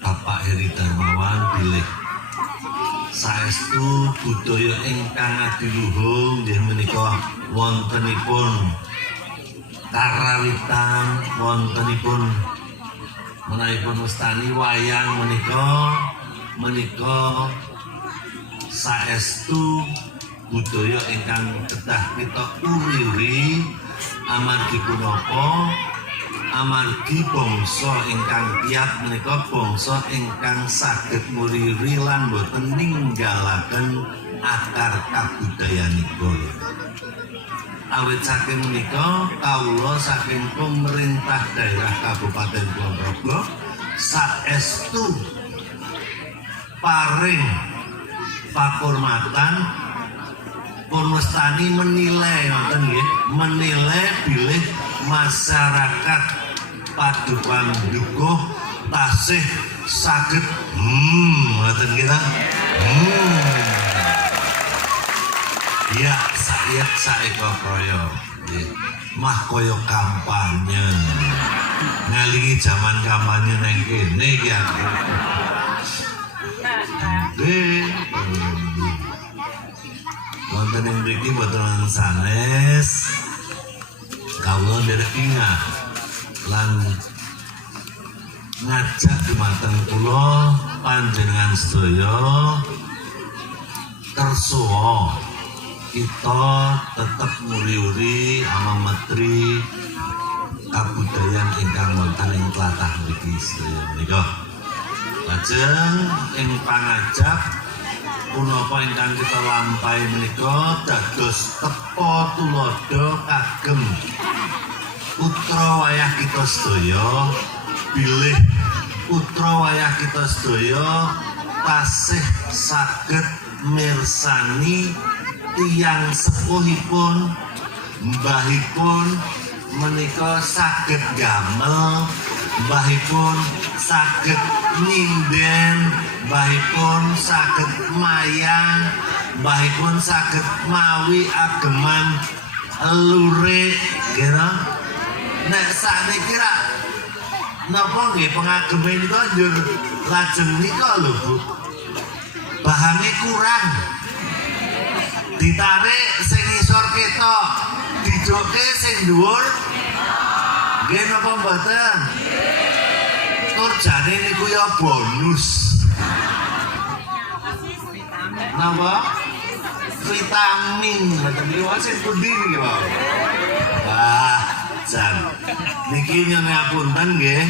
Bapak Heri Darmawan bilih saestu budaya ingkang adiluhung nggih menika wontenipun karawitan, wontenipun menahipun wastani wayang menika saestu budaya ingkang kedah kita uri-uri amargi punapa amargi bangsa ingkang kiyat menika bangsa ingkang saged nguri-uri lan boten ninggalaken akar kabudayanipun. Awit saking menika kawula saking pemerintah daerah Kabupaten Kulonprogo saestu paring pakurmatan pun wastani menilai ngoten nggih, menilai bilih masyarakat Padukan Dukuh tasih saged ngoten kita ya saeka kaya mah kaya kampanye ngalingi zaman kampanye nang kene iki aku wonten ing mriki boten sanes kawula nderek ingah lan ngajak dumateng kula panjenengan sedaya kersa kita tetep nguri-uri amametri kabudayan ingkang wonten ing tlatah mriki sedaya menika. Lajeng ing pangajap punapa ingkang kita lampahi menika dados tepa tuladha kagem putra wayah kita sedaya bilih putra wayah kita sedaya tasih saged mirsani tiyang sepuhipun mbahipun menika saged gamel, mbahipun saged nyinden, mbahipun saged mayang, mbahipun saged mawi ageman lurik kira nek sakniki ra napa nggih pengageme nika njur lajeng nika lho Bu bahane kurang ditarik sing ngisor ketok dijoke sing dhuwur nggih napa mboten tur jane niku ya bonus napa vitamin mboten niku sing pundi niki Pak jan niki nyuwun ngapunten nggih